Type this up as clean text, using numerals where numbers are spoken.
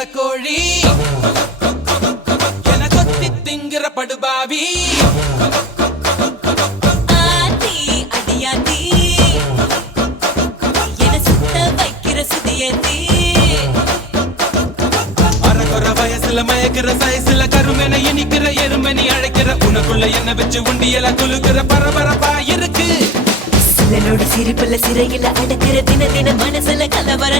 நடக்கோழி என கொத்தி திங்கிற படுபாவி ஆத்தி அடியாத்தி என சுத்த வைக்கிற சுதியத்தி அரகுற வயசுல மயக்கிற சயசுல கருமென இனிக்கிற எருமணி அழைக்கிற உனக்குள்ள என்ன வச்சு உண்டியல குலுக்கிற பரபரப்பா இருக்கு சிலனோடு சிரிப்புல சிறையில அடக்கிற தின தின மனசுல கலவர